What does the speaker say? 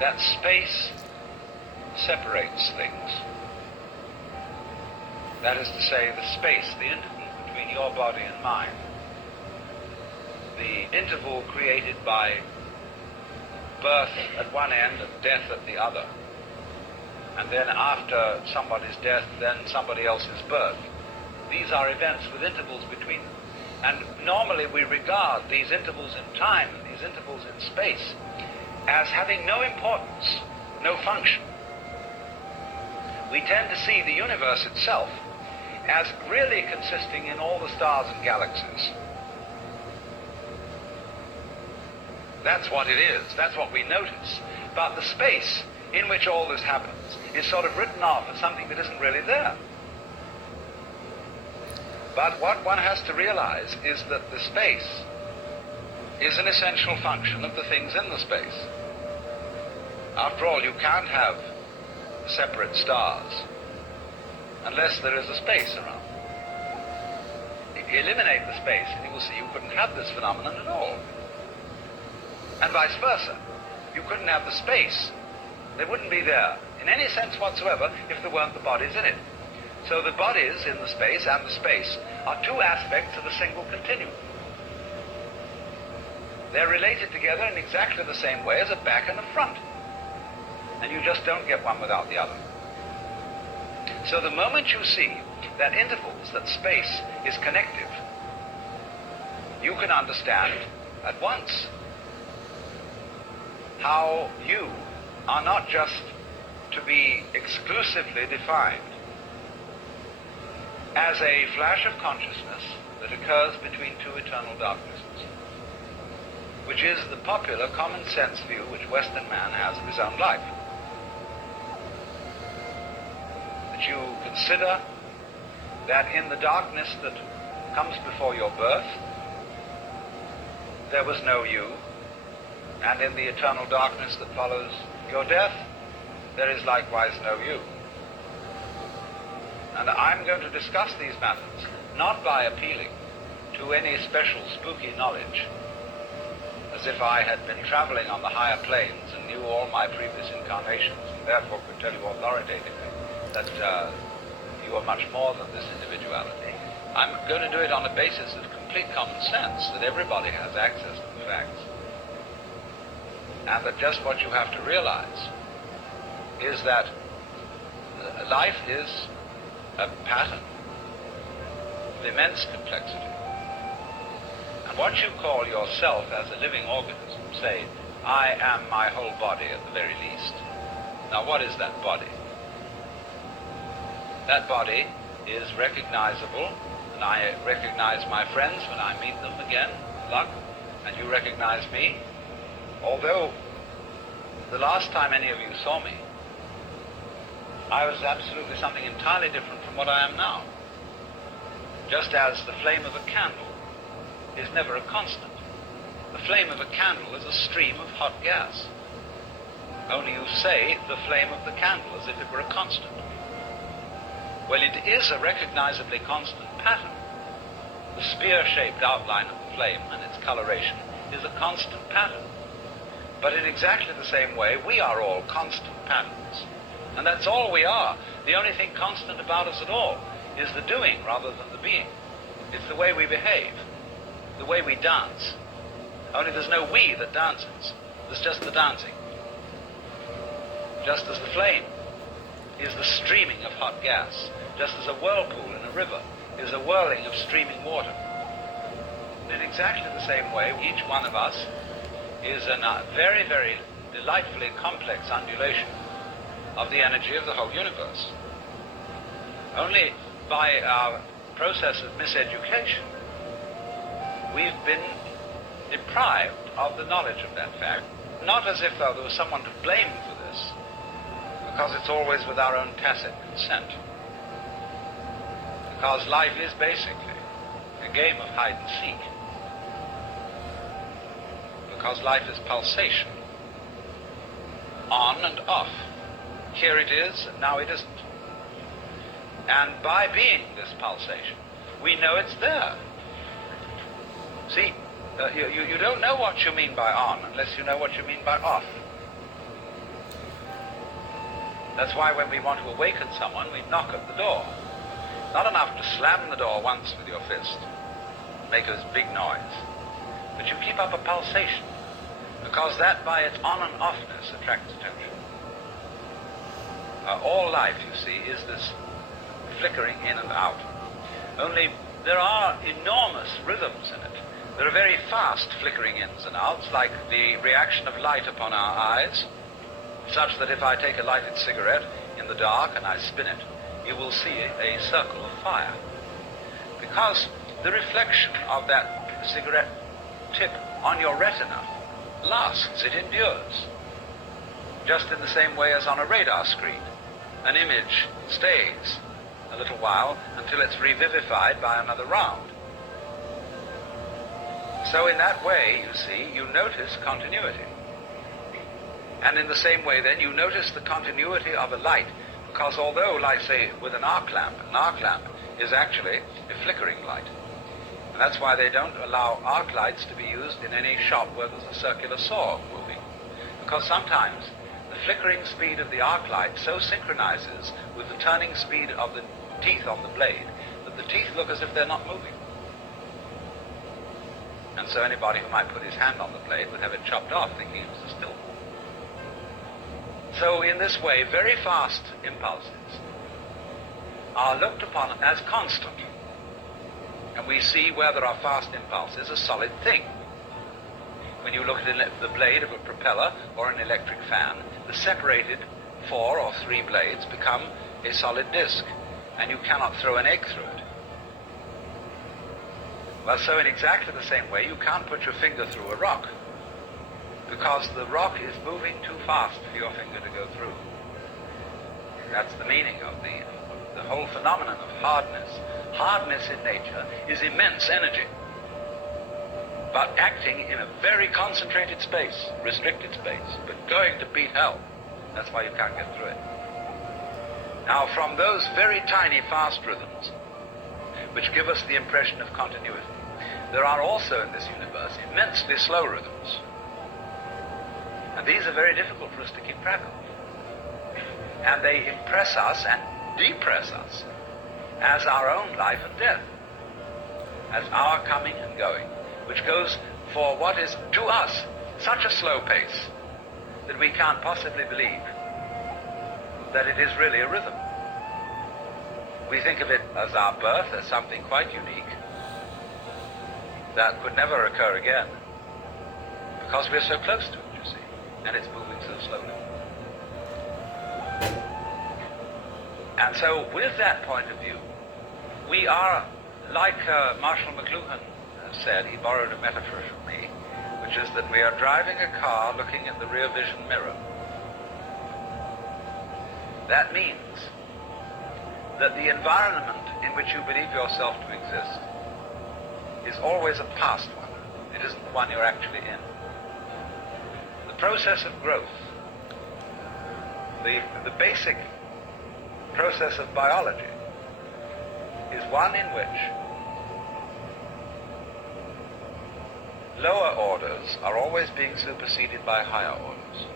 that space separates things. That is to say, the space, the interval between your body and mine, the interval created by birth at one end and death at the other, and then after somebody's death, then somebody else's birth. These are events with intervals between them. And normally we regard these intervals in time, these intervals in space, as having no importance, no function. We tend to see the universe itself as really consisting in all the stars and galaxies. That's what it is. That's what we notice. But the space in which all this happens is sort of written off as something that isn't really there. But what one has to realize is that the space is an essential function of the things in the space. After all, you can't have separate stars unless there is a space around. Eliminate the space and you will see you couldn't have this phenomenon at all. And vice versa. You couldn't have the space. They wouldn't be there in any sense whatsoever if there weren't the bodies in it. So the bodies in the space and the space are two aspects of a single continuum. They're related together in exactly the same way as a back and a front. And you just don't get one without the other. So the moment you see that intervals, that space is connective, you can understand at once how you are not just to be exclusively defined as a flash of consciousness that occurs between two eternal darknesses, which is the popular common sense view which Western man has of his own life. That you consider that in the darkness that comes before your birth, there was no you, and in the eternal darkness that follows your death, there is likewise no you. And I'm going to discuss these matters not by appealing to any special spooky knowledge, as if I had been traveling on the higher planes and knew all my previous incarnations, and therefore could tell you authoritatively that you are much more than this individuality. I'm going to do it on a basis of complete common sense, that everybody has access to the facts. And that just what you have to realize is that life is a pattern of immense complexity. And what you call yourself as a living organism, say, I am my whole body at the very least. Now what is that body? That body is recognizable, and I recognize my friends when I meet them again, luck, and you recognize me. Although the last time any of you saw me, I was absolutely something entirely different from what I am now. Just as the flame of a candle is never a constant. The flame of a candle is a stream of hot gas. Only you say the flame of the candle as if it were a constant. Well, it is a recognizably constant pattern. The spear-shaped outline of the flame and its coloration is a constant pattern. But in exactly the same way, we are all constant patterns. And that's all we are. The only thing constant about us at all is the doing rather than the being. It's the way we behave, the way we dance. Only there's no we that dances. There's just the dancing. Just as the flame is the streaming of hot gas, just as a whirlpool in a river is a whirling of streaming water. In exactly the same way, each one of us is a very, very delightfully complex undulation of the energy of the whole universe. Only by our process of miseducation, we've been deprived of the knowledge of that fact, not as if there was someone to blame for this, because it's always with our own tacit consent. Because life is basically a game of hide and seek. Because life is pulsation, on and off. Here it is, and now it isn't. And by being this pulsation, we know it's there. See, you don't know what you mean by on unless you know what you mean by off. That's why when we want to awaken someone, we knock at the door. Not enough to slam the door once with your fist, make a big noise, but you keep up a pulsation, because that by its on and offness attracts attention. All life, you see, is this flickering in and out. Only there are enormous rhythms in it. There are very fast flickering ins and outs, like the reaction of light upon our eyes, such that if I take a lighted cigarette in the dark and I spin it, you will see a circle of fire. Because the reflection of that cigarette tip on your retina lasts, it endures. Just in the same way as on a radar screen. An image stays a little while until it's revivified by another round. So in that way, you see, you notice continuity. And in the same way then, you notice the continuity of a light, because although, like say, with an arc lamp is actually a flickering light. And that's why they don't allow arc lights to be used in any shop where there's a circular saw moving. Because sometimes the flickering speed of the arc light so synchronizes with the turning speed of the teeth on the blade that the teeth look as if they're not moving. And so anybody who might put his hand on the blade would have it chopped off, thinking it was still. So in this way, very fast impulses are looked upon as constant. And we see where there are fast impulses a solid thing. When you look at the blade of a propeller or an electric fan, the separated 4 or 3 blades become a solid disc, and you cannot throw an egg through it. Well, so in exactly the same way, you can't put your finger through a rock, because the rock is moving too fast for your finger to go through. That's the meaning of the whole phenomenon of hardness. Hardness in nature is immense energy, but acting in a very concentrated space, restricted space, but going to beat hell. That's why you can't get through it. Now, from those very tiny fast rhythms, which give us the impression of continuity, there are also in this universe immensely slow rhythms. And these are very difficult for us to keep track of. And they impress us and depress us as our own life and death, as our coming and going, which goes for what is, to us, such a slow pace that we can't possibly believe that it is really a rhythm. We think of it as our birth, as something quite unique that could never occur again, because we're so close to it, you see, and it's moving so slowly. And so with that point of view, we are, like Marshall McLuhan said, he borrowed a metaphor from me, which is that we are driving a car looking in the rear vision mirror. That means that the environment in which you believe yourself to exist is always a past one. It isn't the one you're actually in. The process of growth, the basic process of biology, is one in which lower orders are always being superseded by higher orders.